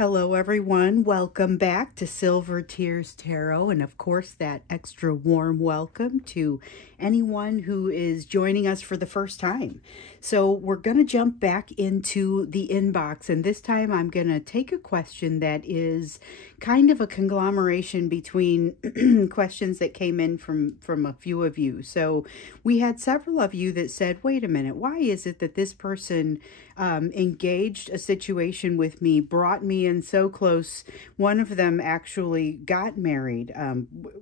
Hello everyone, welcome back to Silver Tears Tarot, and of course that extra warm welcome to anyone who is joining us for the first time. So we're going to jump back into the inbox, and this time I'm going to take a question that is kind of a conglomeration between questions that came in from a few of you. So we had several of you that said, wait a minute, why is it that this person engaged a situation with me, brought me in so close? One of them actually got married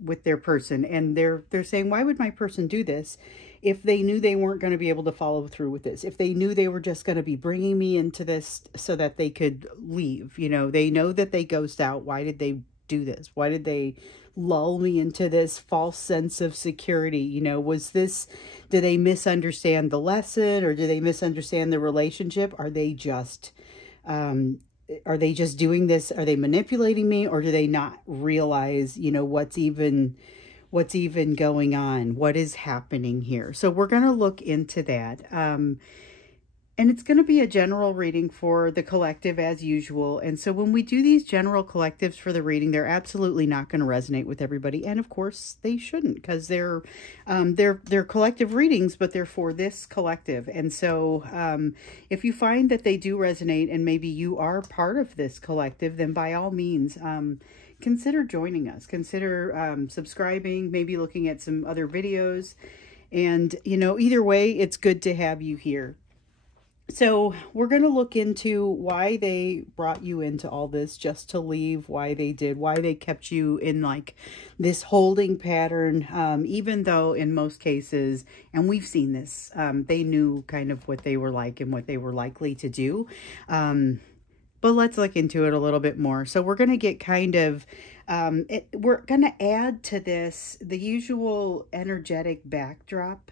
with their person, and they're saying, why would my person do this if they knew they weren't going to be able to follow through with this? If they knew they were just going to be bringing me into this so that they could leave, you know, they know that they ghost out. Why did they do this? Why did they lull me into this false sense of security? You know, do they misunderstand the lesson, or do they misunderstand the relationship? Are they just doing this? Are they manipulating me, or do they not realize, you know, what's even going on? What is happening here? So we're going to look into that. And it's going to be a general reading for the collective as usual. And so when we do these general collectives for the reading, they're absolutely not going to resonate with everybody. And of course they shouldn't, because they're collective readings, but they're for this collective. And so if you find that they do resonate and maybe you are part of this collective, then by all means, consider joining us. Consider subscribing, maybe looking at some other videos. And, you know, either way, it's good to have you here. So we're going to look into why they brought you into all this just to leave, why they kept you in like this holding pattern, even though in most cases, and we've seen this, they knew kind of what they were like and what they were likely to do. But let's look into it a little bit more. So we're going to get kind of, we're going to add to this the usual energetic backdrop.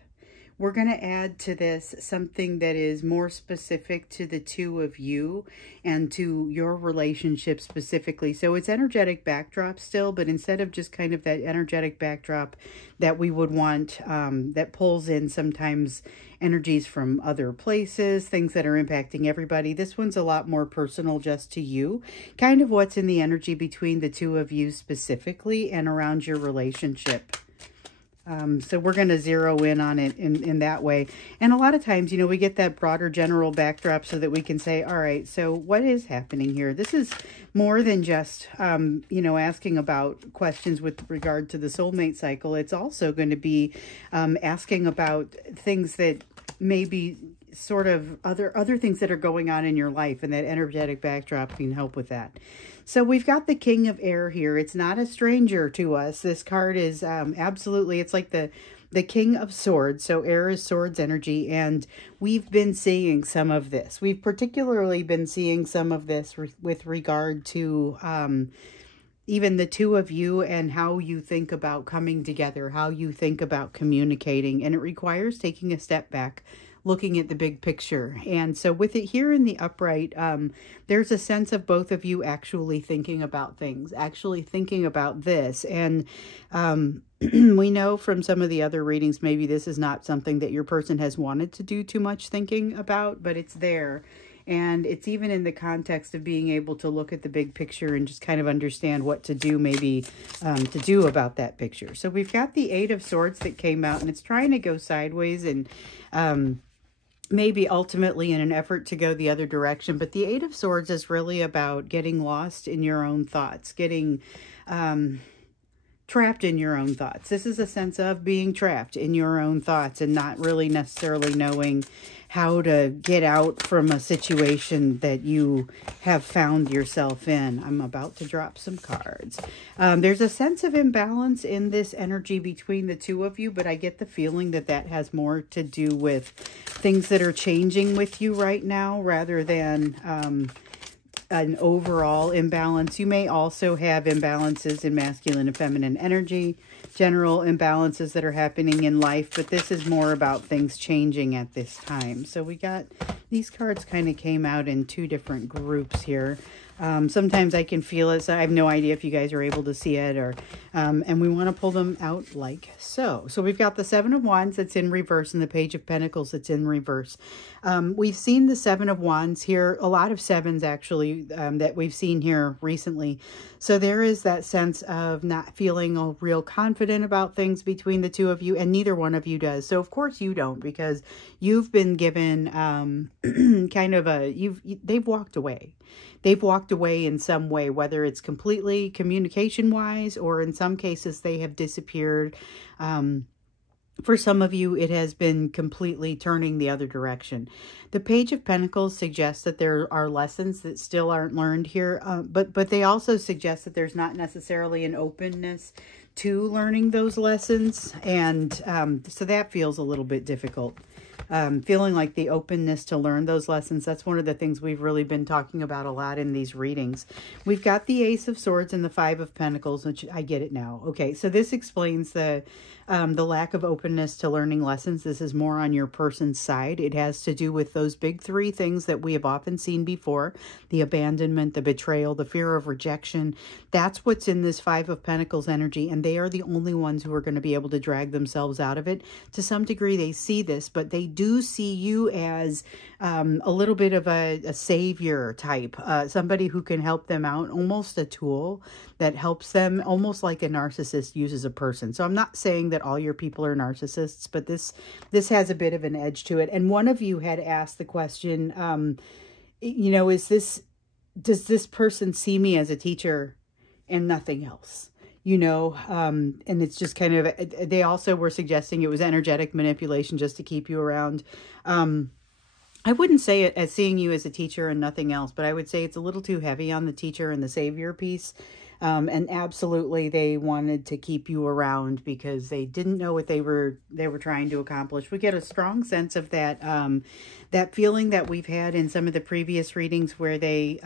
We're going to add to this something that is more specific to the two of you and to your relationship specifically. So it's energetic backdrop still, but instead of just kind of that energetic backdrop that we would want, that pulls in sometimes energies from other places, things that are impacting everybody, this one's a lot more personal just to you. Kind of what's in the energy between the two of you specifically and around your relationship. So we're going to zero in on it in that way. And a lot of times, you know, we get that broader general backdrop so that we can say, all right, so what is happening here? This is more than just, you know, asking about questions with regard to the soulmate cycle. It's also going to be asking about things that maybe sort of other things that are going on in your life, and that energetic backdrop can help with that. So we've got the King of Air here. It's not a stranger to us. This card is absolutely, it's like the King of Swords. So air is swords energy, and we've been seeing some of this. We've particularly been seeing some of this with regard to even the two of you and how you think about coming together, how you think about communicating, and it requires taking a step back, looking at the big picture. And so with it here in the upright, there's a sense of both of you actually thinking about things, actually thinking about this. And we know from some of the other readings, maybe this is not something that your person has wanted to do too much thinking about, but it's there. And it's even in the context of being able to look at the big picture and just kind of understand what to do, maybe to do about that picture. So we've got the Eight of Swords that came out, and it's trying to go sideways and maybe ultimately in an effort to go the other direction. But the Eight of Swords is really about getting lost in your own thoughts, getting trapped in your own thoughts. This is a sense of being trapped in your own thoughts and not really necessarily knowing how to get out from a situation that you have found yourself in. I'm about to drop some cards. There's a sense of imbalance in this energy between the two of you, but I get the feeling that that has more to do with things that are changing with you right now rather than an overall imbalance. You may also have imbalances in masculine and feminine energy, general imbalances that are happening in life, but this is more about things changing at this time. So we got these cards kind of came out in two different groups here. Sometimes I can feel it, so I have no idea if you guys are able to see it, or and we want to pull them out like so. So we've got the Seven of Wands that's in reverse and the Page of Pentacles that's in reverse. We've seen the Seven of Wands here, a lot of sevens actually, that we've seen here recently. So there is that sense of not feeling all real confident about things between the two of you, and neither one of you does. So of course you don't, because you've been given kind of a, they've walked away. They've walked away in some way, whether it's completely communication-wise, or in some cases they have disappeared. For some of you, it has been completely turning the other direction. The Page of Pentacles suggests that there are lessons that still aren't learned here, but they also suggest that there's not necessarily an openness to learning those lessons, and so that feels a little bit difficult. Feeling like the openness to learn those lessons, that's one of the things we've really been talking about a lot in these readings. We've got the Ace of Swords and the Five of Pentacles, which I get it now. Okay, so this explains the lack of openness to learning lessons. This is more on your person's side. It has to do with those big three things that we have often seen before: the abandonment, the betrayal, the fear of rejection. That's what's in this Five of Pentacles energy, and they are the only ones who are going to be able to drag themselves out of it. To some degree, they see this, but they do see you as a little bit of a savior type, somebody who can help them out, almost a tool that helps them, almost like a narcissist uses a person. So I'm not saying that all your people are narcissists, but this has a bit of an edge to it. And one of you had asked the question, you know, does this person see me as a teacher and nothing else? You know, and it's just kind of, they also were suggesting it was energetic manipulation just to keep you around. I wouldn't say it as seeing you as a teacher and nothing else, but I would say it's a little too heavy on the teacher and the savior piece. And absolutely they wanted to keep you around because they didn't know what they were trying to accomplish. We get a strong sense of that, that feeling that we've had in some of the previous readings where they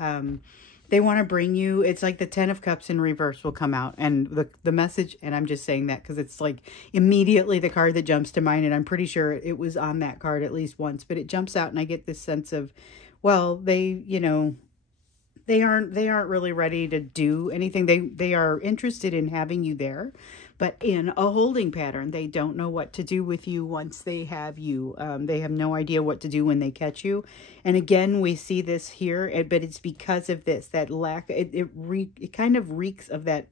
want to bring you, it's like the Ten of Cups in reverse will come out, and the message, and I'm just saying that because it's like immediately the card that jumps to mind, and I'm pretty sure it was on that card at least once, but it jumps out and I get this sense of, well, they, you know, they aren't really ready to do anything. They are interested in having you there, but in a holding pattern. They don't know what to do with you once they have you. They have no idea what to do when they catch you. And again, we see this here, but it's because of this, that lack, it kind of reeks of that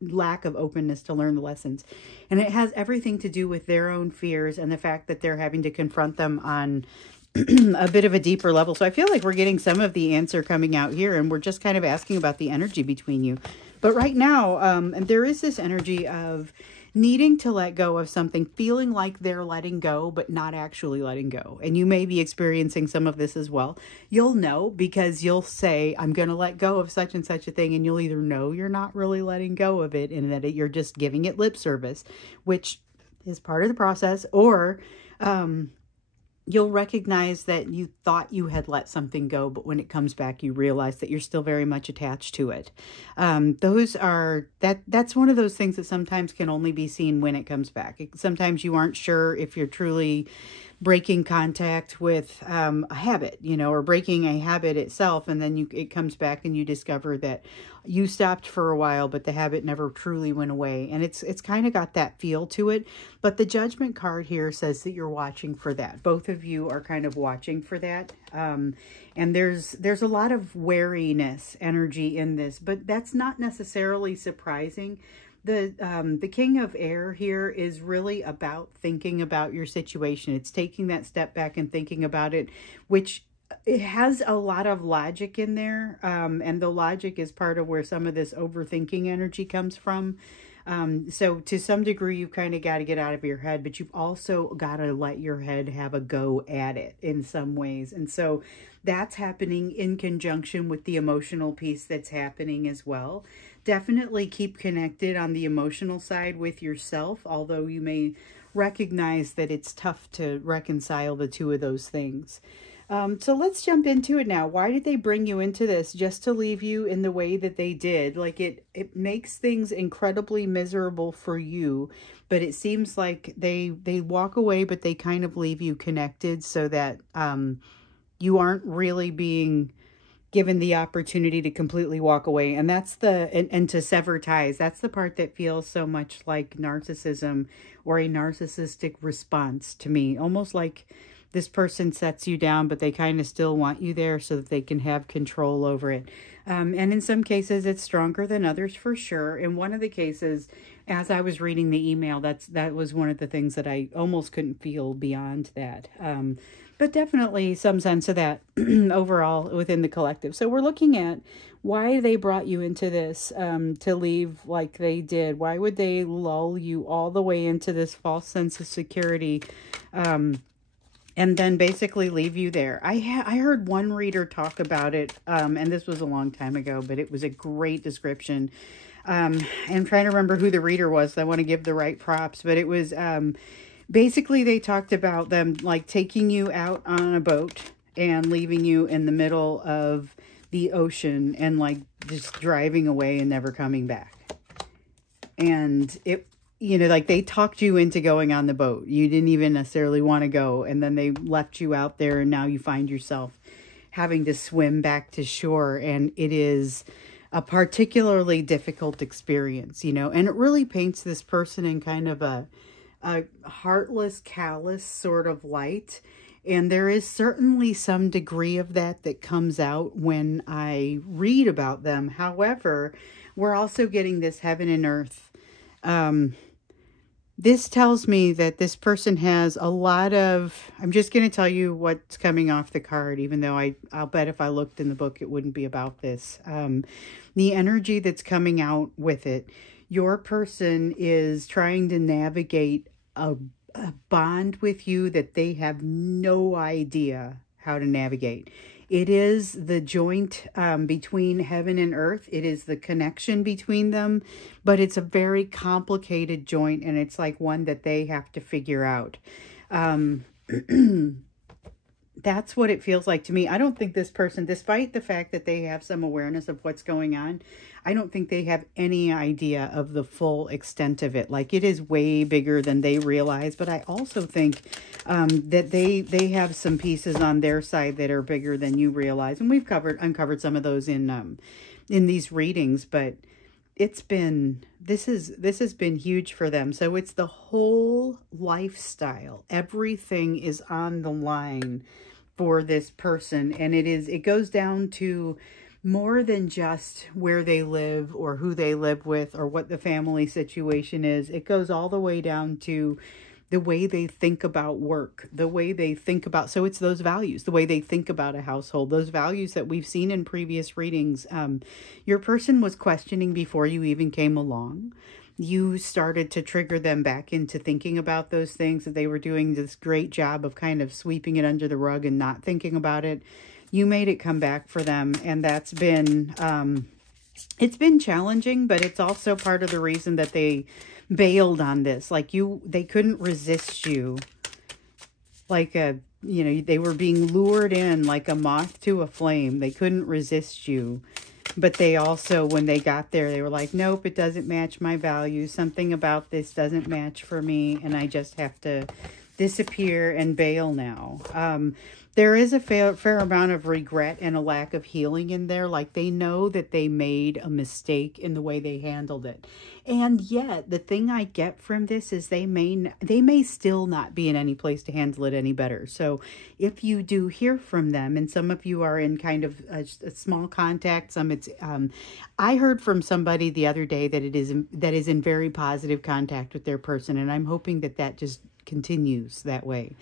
lack of openness to learn the lessons. And it has everything to do with their own fears and the fact that they're having to confront them on a bit of a deeper level. So I feel like we're getting some of the answer coming out here, and we're just kind of asking about the energy between you. But right now, and there is this energy of needing to let go of something, feeling like they're letting go, but not actually letting go. And you may be experiencing some of this as well. You'll know because you'll say, I'm going to let go of such and such a thing. And you'll either know you're not really letting go of it and that you're just giving it lip service, which is part of the process, or you'll recognize that you thought you had let something go, but when it comes back, you realize that you're still very much attached to it. That's one of those things that sometimes can only be seen when it comes back. Sometimes you aren't sure if you're truly breaking contact with a habit, you know, or breaking a habit itself, and then it comes back and you discover that you stopped for a while, but the habit never truly went away. And it's kind of got that feel to it. But the Judgment card here says that you're watching for that. Both of you are kind of watching for that. And there's a lot of wariness energy in this, but that's not necessarily surprising. The King of Air here is really about thinking about your situation. It's taking that step back and thinking about it, which it has a lot of logic in there. And the logic is part of where some of this overthinking energy comes from. So to some degree, you've kind of got to get out of your head, but you've also got to let your head have a go at it in some ways. And so that's happening in conjunction with the emotional piece that's happening as well. Definitely keep connected on the emotional side with yourself, although you may recognize that it's tough to reconcile the two of those things. So let's jump into it now. Why did they bring you into this just to leave you in the way that they did? Like it makes things incredibly miserable for you, but it seems like they walk away, but they kind of leave you connected so that you aren't really being given the opportunity to completely walk away. And that's and to sever ties. That's the part that feels so much like narcissism or a narcissistic response to me. Almost like this person sets you down, but they kind of still want you there so that they can have control over it. And in some cases, it's stronger than others for sure. In one of the cases, as I was reading the email, that was one of the things that I almost couldn't feel beyond that. But definitely some sense of that overall within the collective. So we're looking at why they brought you into this to leave like they did. Why would they lull you all the way into this false sense of security and then basically leave you there? I heard one reader talk about it, and this was a long time ago, but it was a great description. I'm trying to remember who the reader was. I want to give the right props, but it was... basically, they talked about them like taking you out on a boat and leaving you in the middle of the ocean and like just driving away and never coming back. And it, you know, like they talked you into going on the boat. You didn't even necessarily want to go. And then they left you out there and now you find yourself having to swim back to shore. And it is a particularly difficult experience, you know, and it really paints this person in kind of a heartless, callous sort of light. And there is certainly some degree of that comes out when I read about them. However, we're also getting this heaven and earth. This tells me that this person has a lot of, I'm just going to tell you what's coming off the card, even though I'll bet if I looked in the book, it wouldn't be about this. The energy that's coming out with it. Your person is trying to navigate a bond with you that they have no idea how to navigate. It is the joint between heaven and earth. It is the connection between them, but it's a very complicated joint, and it's like one that they have to figure out. That's what it feels like to me. I don't think this person, despite the fact that they have some awareness of what's going on, I don't think they have any idea of the full extent of it. Like, it is way bigger than they realize. But I also think that they have some pieces on their side that are bigger than you realize. And we've uncovered some of those in these readings. But this has been huge for them. So it's the whole lifestyle. Everything is on the line for this person. And it goes down to more than just where they live or who they live with or what the family situation is. It goes all the way down to the way they think about work, the way they think about, so it's those values, the way they think about a household, those values that we've seen in previous readings. Your person was questioning before you even came along. You started to trigger them back into thinking about those things, that they were doing this great job of kind of sweeping it under the rug and not thinking about it. You made it come back for them, and that's been, it's been challenging, but it's also part of the reason that they bailed on this. Like they couldn't resist you. Like they were being lured in like a moth to a flame. They couldn't resist you. But they also, when they got there, they were like, nope, it doesn't match my values. Something about this doesn't match for me, and I just have to disappear and bail now. There is a fair amount of regret and a lack of healing in there. Like, they know that they made a mistake in the way they handled it. And yet, the thing I get from this is they may still not be in any place to handle it any better. So if you do hear from them, and some of you are in kind of a small contact, I heard from somebody the other day that is in very positive contact with their person, and I'm hoping that just continues that way.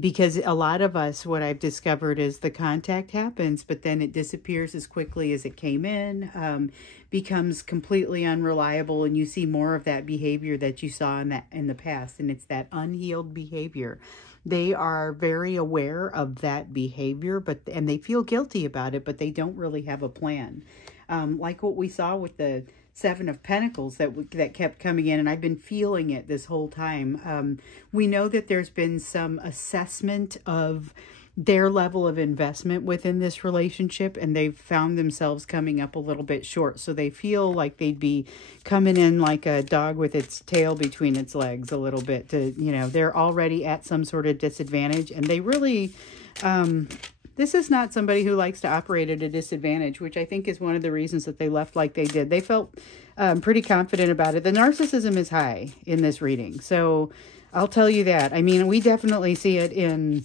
Because a lot of us, what I've discovered is the contact happens, but then it disappears as quickly as it came in, becomes completely unreliable, and you see more of that behavior that you saw in the past, and it's that unhealed behavior. They are very aware of that behavior, and they feel guilty about it, but they don't really have a plan. Like what we saw with the Seven of Pentacles that kept coming in, and I've been feeling it this whole time. We know that there's been some assessment of their level of investment within this relationship, and they've found themselves coming up a little bit short. So they feel like they'd be coming in like a dog with its tail between its legs a little bit. They're already at some sort of disadvantage, and they really... this is not somebody who likes to operate at a disadvantage, which I think is one of the reasons that they left like they did. They felt pretty confident about it. The narcissism is high in this reading, so I'll tell you that. I mean, we definitely see it in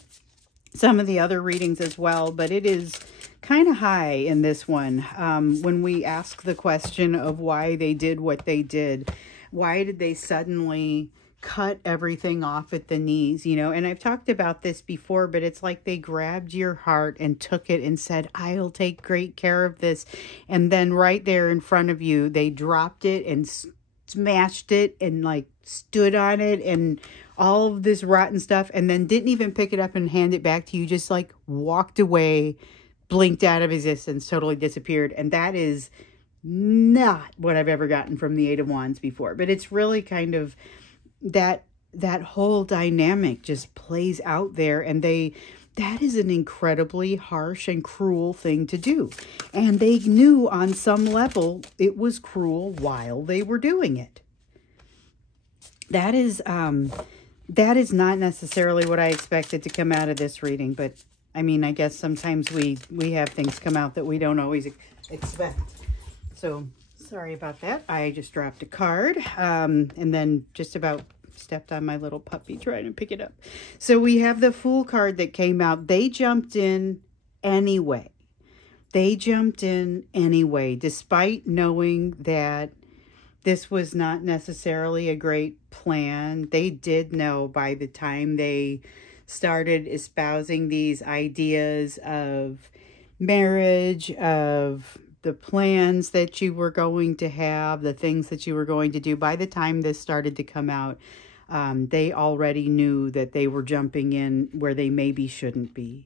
some of the other readings as well, but it is kind of high in this one. When we ask the question of why they did what they did, why did they suddenly cut everything off at the knees, you know? And I've talked about this before, but it's like they grabbed your heart and took it and said, I'll take great care of this. And then right there in front of you, they dropped it and smashed it and like stood on it and all of this rotten stuff, and then didn't even pick it up and hand it back to you, just like walked away, blinked out of existence, totally disappeared. And that is not what I've ever gotten from the Eight of Wands before. But it's really kind of that whole dynamic just plays out there, and that is an incredibly harsh and cruel thing to do. And they knew on some level it was cruel while they were doing it. That is not necessarily what I expected to come out of this reading, but I mean, I guess sometimes we have things come out that we don't always expect. So sorry about that. I just dropped a card and then just about stepped on my little puppy trying to pick it up. So we have the Fool card that came out. They jumped in anyway. They jumped in anyway, despite knowing that this was not necessarily a great plan. They did know by the time they started espousing these ideas of marriage, of the plans that you were going to have, the things that you were going to do. By the time this started to come out, they already knew that they were jumping in where they maybe shouldn't be.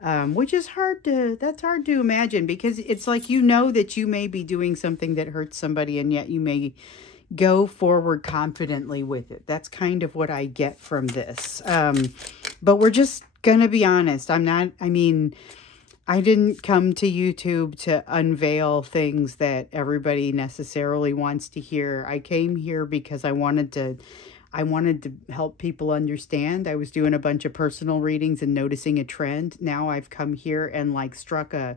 Which is that's hard to imagine, because it's like, you know that you may be doing something that hurts somebody, and yet you may go forward confidently with it. That's kind of what I get from this. But we're just going to be honest. I didn't come to YouTube to unveil things that everybody necessarily wants to hear. I came here because I wanted to help people understand. I was doing a bunch of personal readings and noticing a trend. Now I've come here and like struck a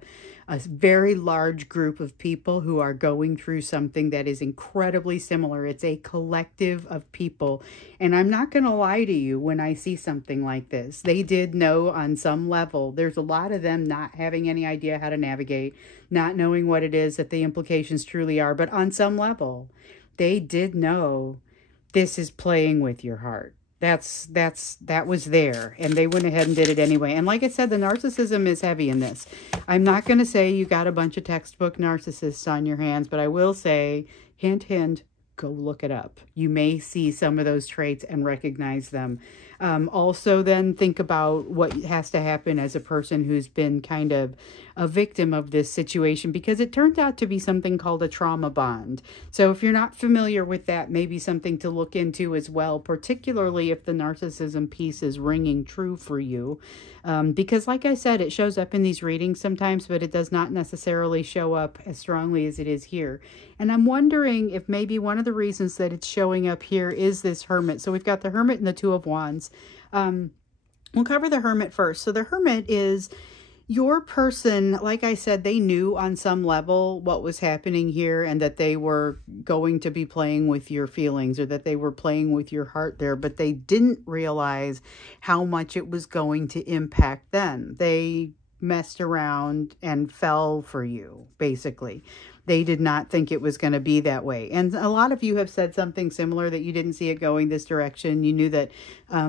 very large group of people who are going through something that is incredibly similar. It's a collective of people. And I'm not going to lie to you when I see something like this. They did know on some level. There's a lot of them not having any idea how to navigate, not knowing what it is that the implications truly are. But on some level, they did know this is playing with your heart. That was there, and they went ahead and did it anyway. And like I said, the narcissism is heavy in this. I'm not going to say you got a bunch of textbook narcissists on your hands, but I will say, hint, hint, go look it up. You may see some of those traits and recognize them. Also, then think about what has to happen as a person who's been kind of a victim of this situation, because it turned out to be something called a trauma bond. So if you're not familiar with that, maybe something to look into as well, particularly if the narcissism piece is ringing true for you. Because like I said, it shows up in these readings sometimes, but it does not necessarily show up as strongly as it is here. And I'm wondering if maybe one of the reasons that it's showing up here is this Hermit. So we've got the Hermit and the Two of Wands. We'll cover the Hermit first. So the Hermit is your person. Like I said, they knew on some level what was happening here, and that they were going to be playing with your feelings, or that they were playing with your heart there, but they didn't realize how much it was going to impact them. They messed around and fell for you, basically. They did not think it was going to be that way. And a lot of you have said something similar, that you didn't see it going this direction. You knew that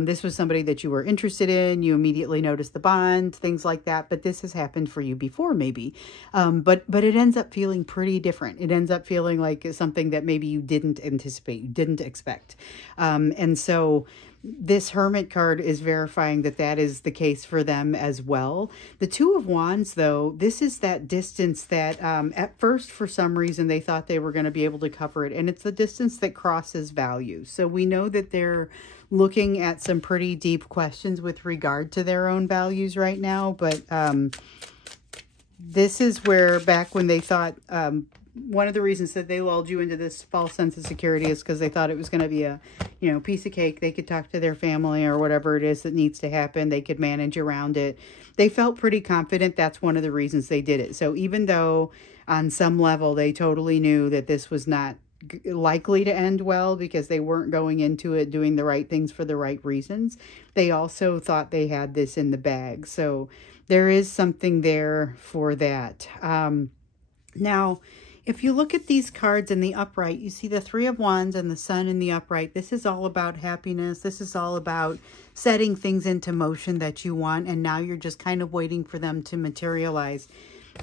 this was somebody that you were interested in. You immediately noticed the bond, things like that. But this has happened for you before, maybe. But it ends up feeling pretty different. It ends up feeling like something that maybe you didn't anticipate, you didn't expect. And so this Hermit card is verifying that that is the case for them as well. The Two of Wands, though, this is that distance that at first, for some reason, they thought they were going to be able to cover it. And it's the distance that crosses values. So we know that they're looking at some pretty deep questions with regard to their own values right now. But this is where, back when they thought... one of the reasons that they lulled you into this false sense of security is because they thought it was going to be a, piece of cake. They could talk to their family or whatever it is that needs to happen. They could manage around it. they felt pretty confident that's one of the reasons they did it. So even though on some level they totally knew that this was not likely to end well because they weren't going into it doing the right things for the right reasons, they also thought they had this in the bag. So there is something there for that. Now, if you look at these cards in the upright, you see the Three of Wands and the Sun in the upright. This is all about happiness. This is all about setting things into motion that you want, and now you're just kind of waiting for them to materialize.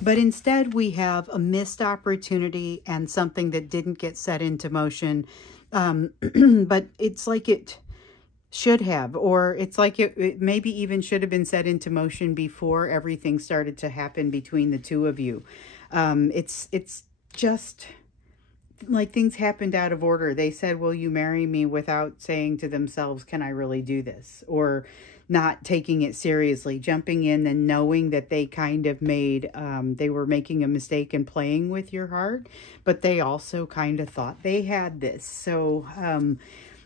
But instead, we have a missed opportunity and something that didn't get set into motion. But it's like it should have, or it's like it maybe even should have been set into motion before everything started to happen between the two of you. It's just like things happened out of order. They said, will you marry me, without saying to themselves, can I really do this? Or not taking it seriously, jumping in and knowing that they kind of made, they were making a mistake in playing with your heart, but they also kind of thought they had this. So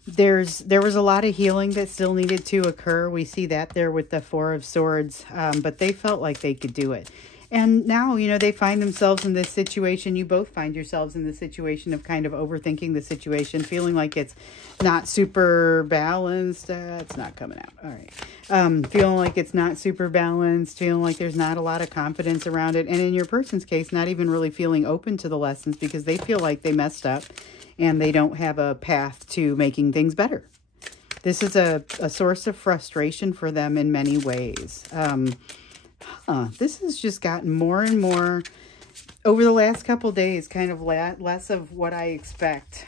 there was a lot of healing that still needed to occur. We see that there with the Four of Swords, but they felt like they could do it. And now, you know, they find themselves in this situation. You both find yourselves in the situation of kind of overthinking the situation, feeling like it's not super balanced. It's not coming out. All right. Feeling like it's not super balanced, feeling like there's not a lot of confidence around it. And in your person's case, not even really feeling open to the lessons because they feel like they messed up and they don't have a path to making things better. This is a source of frustration for them in many ways. This has just gotten more and more over the last couple days, kind of less of what I expect.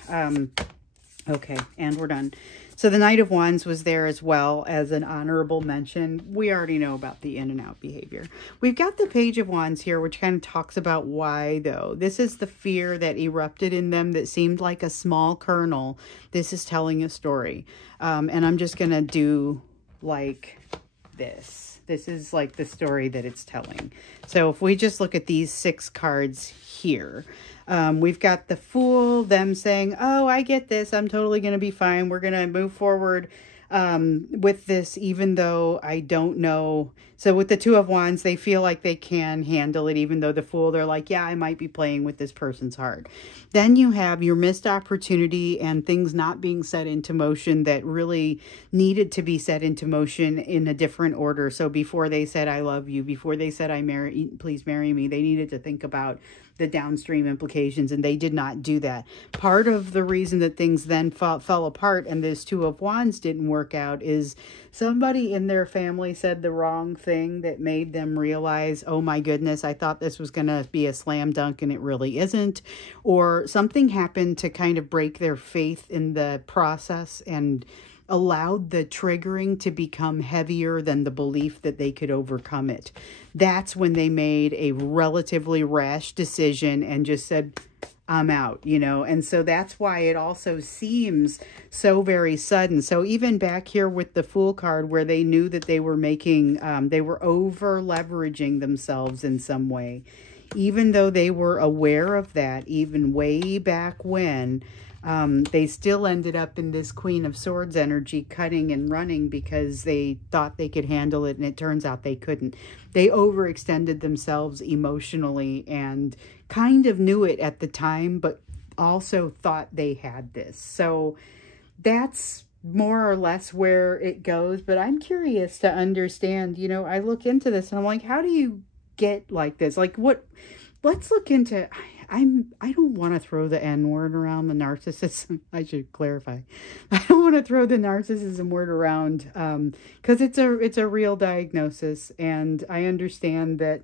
Okay, and we're done. So the Knight of Wands was there as well as an honorable mention. We already know about the in and out behavior. We've got the Page of Wands here, which kind of talks about why, though. This is the fear that erupted in them that seemed like a small kernel. This is telling a story. And I'm just going to do like this. This is like the story that it's telling. So if we just look at these 6 cards here, we've got the Fool, them saying, oh, I get this. I'm totally going to be fine. We're going to move forward with this, even though I don't know. So with the Two of Wands, they feel like they can handle it, even though the Fool, they're like, yeah, I might be playing with this person's heart. Then you have your missed opportunity and things not being set into motion that really needed to be set into motion in a different order. So before they said, I love you, before they said, please marry me, they needed to think about the downstream implications, and they did not do that. Part of the reason that things then fell apart and this Two of Wands didn't work out is somebody in their family said the wrong thing that made them realize, oh my goodness, I thought this was going to be a slam dunk and it really isn't. Or something happened to kind of break their faith in the process and allowed the triggering to become heavier than the belief that they could overcome it. That's when they made a relatively rash decision and just said, I'm out, you know. And so that's why it also seems so very sudden. So even back here with the Fool card, where they knew that they were making, they were over leveraging themselves in some way, even though they were aware of that, even way back when, they still ended up in this Queen of Swords energy, cutting and running because they thought they could handle it, and it turns out they couldn't. They overextended themselves emotionally and kind of knew it at the time, but also thought they had this. So that's more or less where it goes. But I'm curious to understand, you know, I look into this and I'm like, how do you get like this? Like what, let's look into, I don't want to throw the N word around, the narcissism. I should clarify. I don't want to throw the narcissism word around because it's a real diagnosis, and I understand that,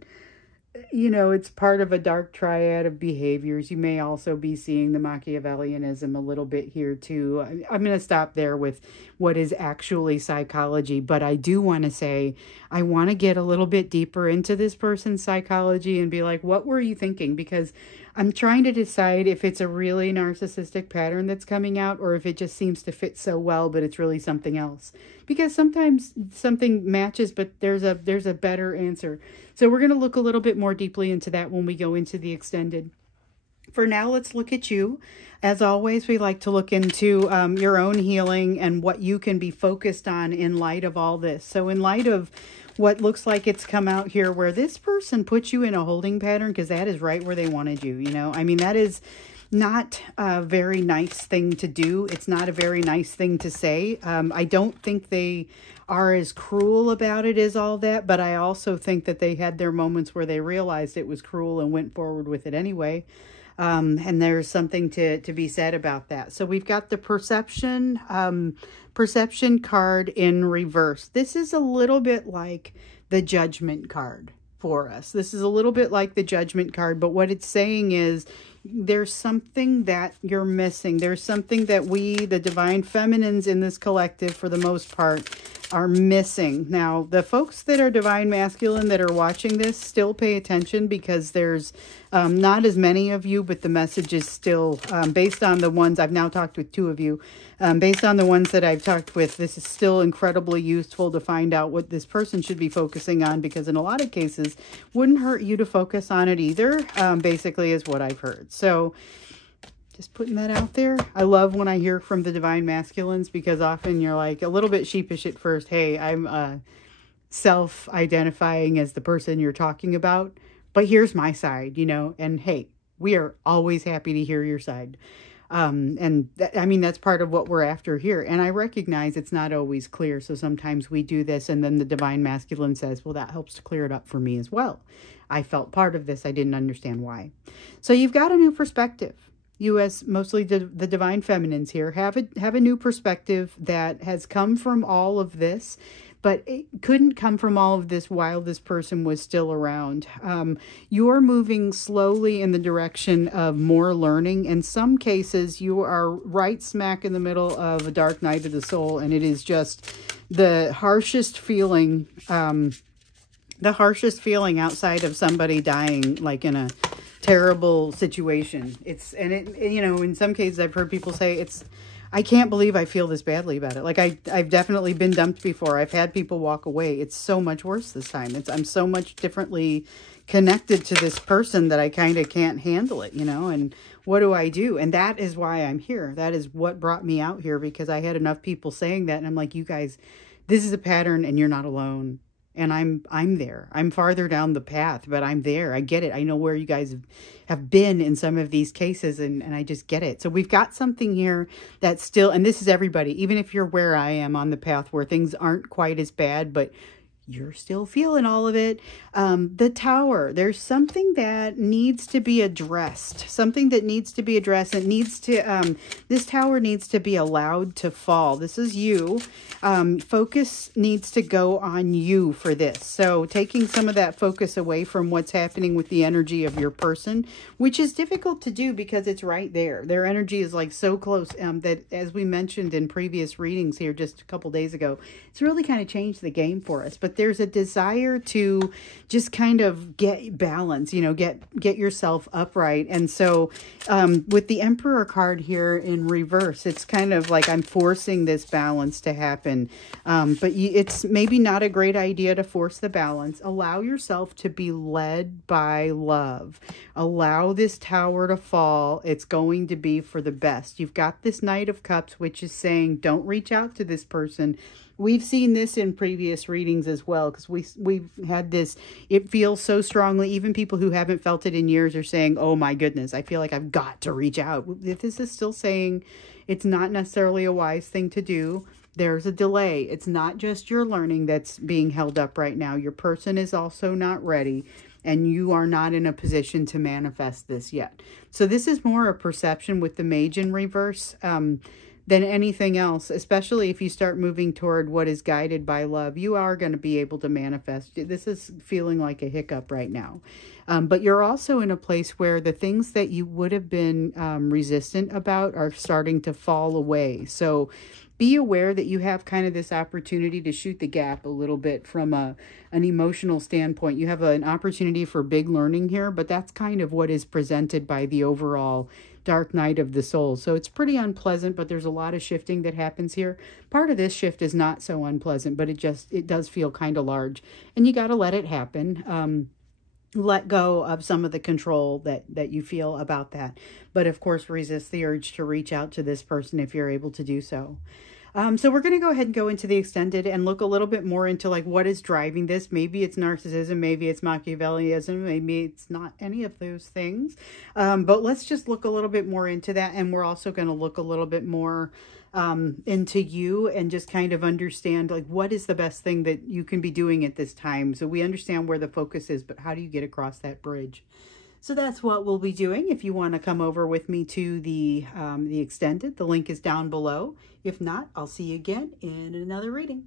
you know, it's part of a dark triad of behaviors. You may also be seeing the Machiavellianism a little bit here too. I'm going to stop there with what is actually psychology, but I do want to say I want to get a little bit deeper into this person's psychology and be like, what were you thinking? Because I'm trying to decide if it's a really narcissistic pattern that's coming out or if it just seems to fit so well, but it's really something else. Because sometimes something matches, but there's a better answer. So we're going to look a little bit more deeply into that when we go into the extended. For now, let's look at you. As always, we like to look into your own healing and what you can be focused on in light of all this. So in light of what looks like it's come out here where this person puts you in a holding pattern because that is right where they wanted you, you know. I mean, that is not a very nice thing to do. It's not a very nice thing to say. I don't think they are as cruel about it as all that, but I also think that they had their moments where they realized it was cruel and went forward with it anyway. And there's something to be said about that. So we've got the perception card in reverse. This is a little bit like the judgment card for us. This is a little bit like the judgment card, but what it's saying is there's something that you're missing. There's something that we, the divine feminines in this collective, for the most part, are missing. Now, the folks that are divine masculine that are watching this, still pay attention, because there's not as many of you, but the message is still, based on the ones, I've now talked with 2 of you, based on the ones that I've talked with, this is still incredibly useful to find out what this person should be focusing on, because in a lot of cases, wouldn't hurt you to focus on it either, basically is what I've heard. So, just putting that out there. I love when I hear from the divine masculines, because often you're like a little bit sheepish at first. Hey, I'm self-identifying as the person you're talking about, but here's my side, you know, and hey, we are always happy to hear your side. I mean, that's part of what we're after here. And I recognize it's not always clear. So sometimes we do this and then the divine masculine says, well, that helps to clear it up for me as well. I felt part of this. I didn't understand why. So you've got a new perspective. You, as mostly the divine feminines here, have a new perspective that has come from all of this, but it couldn't come from all of this while this person was still around. You're moving slowly in the direction of more learning. In some cases, you are right smack in the middle of a dark night of the soul, and it is just the harshest feeling, outside of somebody dying, like in a terrible situation. You know, in some cases I've heard people say I can't believe I feel this badly about it. Like I've definitely been dumped before. I've had people walk away. It's so much worse this time. I'm so much differently connected to this person that I kind of can't handle it, you know, and what do I do? And that is why I'm here. That is what brought me out here, because I had enough people saying that, and I'm like, you guys, this is a pattern and you're not alone. And I'm there. I'm farther down the path, but I'm there. I get it. I know where you guys have been in some of these cases, and I just get it. So we've got something here that's still, and this is everybody, even if you're where I am on the path where things aren't quite as bad, but you're still feeling all of it. The Tower, there's something that needs to be addressed. Something that needs to be addressed. It needs to, this Tower needs to be allowed to fall. This is you. Focus needs to go on you for this. So taking some of that focus away from what's happening with the energy of your person, which is difficult to do because it's right there. Their energy is like so close, that, as we mentioned in previous readings here just a couple days ago, it's really kind of changed the game for us. But there's a desire to just kind of get balance, you know, get yourself upright. And so with the Emperor card here in reverse, it's kind of like I'm forcing this balance to happen. But it's maybe not a great idea to force the balance. Allow yourself to be led by love. Allow this Tower to fall. It's going to be for the best. You've got this Knight of Cups, which is saying don't reach out to this person. We've seen this in previous readings as well, because we've had this, it feels so strongly. Even people who haven't felt it in years are saying, oh my goodness, I feel like I've got to reach out. This is still saying it's not necessarily a wise thing to do. There's a delay. It's not just your learning that's being held up right now. Your person is also not ready, and you are not in a position to manifest this yet. So this is more a perception with the Mage in reverse than anything else, especially if you start moving toward what is guided by love. You are going to be able to manifest. This is feeling like a hiccup right now. But you're also in a place where the things that you would have been resistant about are starting to fall away. So be aware that you have kind of this opportunity to shoot the gap a little bit from an emotional standpoint. You have an opportunity for big learning here, but that's kind of what is presented by the overall Dark Night of the Soul. So it's pretty unpleasant, but there's a lot of shifting that happens here. Part of this shift is not so unpleasant, but it does feel kind of large, and you got to let it happen. Let go of some of the control that you feel about that. But of course, resist the urge to reach out to this person if you're able to do so. So we're going to go ahead and go into the extended and look a little bit more into like what is driving this. Maybe it's narcissism, maybe it's Machiavellianism, maybe it's not any of those things. But let's just look a little bit more into that. And we're also going to look a little bit more into you and just kind of understand like what is the best thing that you can be doing at this time. So we understand where the focus is, but how do you get across that bridge? So that's what we'll be doing. If you want to come over with me to the extended, the link is down below. If not, I'll see you again in another reading.